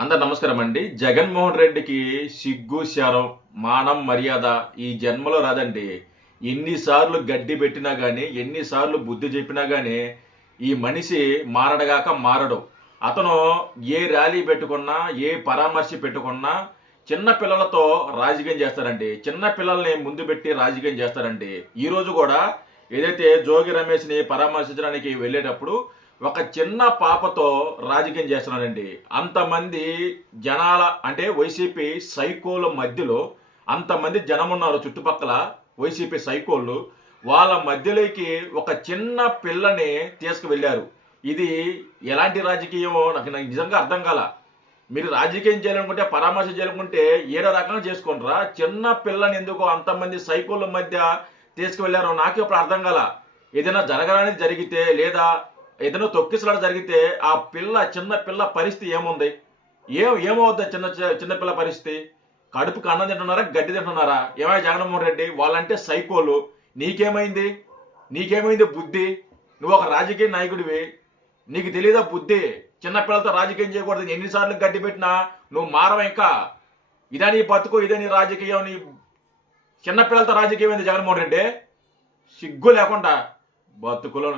అందరు నమస్కారం అండి. జగన్మోహన్ రెడ్డికి సిగ్గు, శరం, మానం, మర్యాద ఈ జన్మలో రాదండి. ఎన్నిసార్లు గడ్డి పెట్టినా గానీ, ఎన్నిసార్లు బుద్ధి చెప్పినా గానీ, ఈ మనిషి మారడగాక మారడు. అతను ఏ ర్యాలీ పెట్టుకున్నా, ఏ పరామర్శ పెట్టుకున్నా, చిన్న పిల్లలతో రాజకీయం చేస్తారండి. చిన్న పిల్లల్ని ముందు పెట్టి రాజకీయం చేస్తారండి. ఈరోజు కూడా ఏదైతే జోగి రమేష్ని పరామర్శించడానికి వెళ్ళేటప్పుడు ఒక చిన్న పాపతో రాజకీయం చేస్తున్నాడండి. అంతమంది జనాల అంటే వైసీపీ సైకోల మధ్యలో అంతమంది జనం ఉన్నారు చుట్టుపక్కల వైసీపీ సైకోళ్ళు. వాళ్ళ మధ్యలోకి ఒక చిన్న పిల్లని తీసుకువెళ్ళారు. ఇది ఎలాంటి రాజకీయమో నాకు నిజంగా అర్థం కాల. మీరు రాజకీయం చేయాలనుకుంటే పరామర్శ చేయాలనుకుంటే ఏదో రకంగా చేసుకోండిరా. చిన్న పిల్లని ఎందుకు అంతమంది సైకోల మధ్య తీసుకువెళ్ళారో నాకే ఇప్పుడు అర్థం కాల. ఏదైనా జరగాలనేది జరిగితే లేదా ఏదైనా తొక్కిసలాట జరిగితే ఆ చిన్న పిల్ల పరిస్థితి ఏముంది? ఏమవుద్ది చిన్నపిల్ల పరిస్థితి? కడుపుకి అన్నం తింటున్నారా, గడ్డి తింటున్నారా? ఏమైనా జగన్మోహన్ రెడ్డి వాళ్ళంటే సైకోలు. నీకేమైంది? నీకేమైంది బుద్ధి? నువ్వు ఒక రాజకీయ నాయకుడివి, నీకు తెలీదా బుద్ధి? చిన్నపిల్లలతో రాజకీయం చేయకూడదు. ఎన్నిసార్లు గడ్డి పెట్టినా నువ్వు మారవ. ఇంకా ఇదా నీ బతుకు, ఇదే నీ రాజకీయం? నీ చిన్నపిల్లలతో రాజకీయం ఏంది జగన్మోహన్ రెడ్డి? సిగ్గు లేకుండా బతుకులో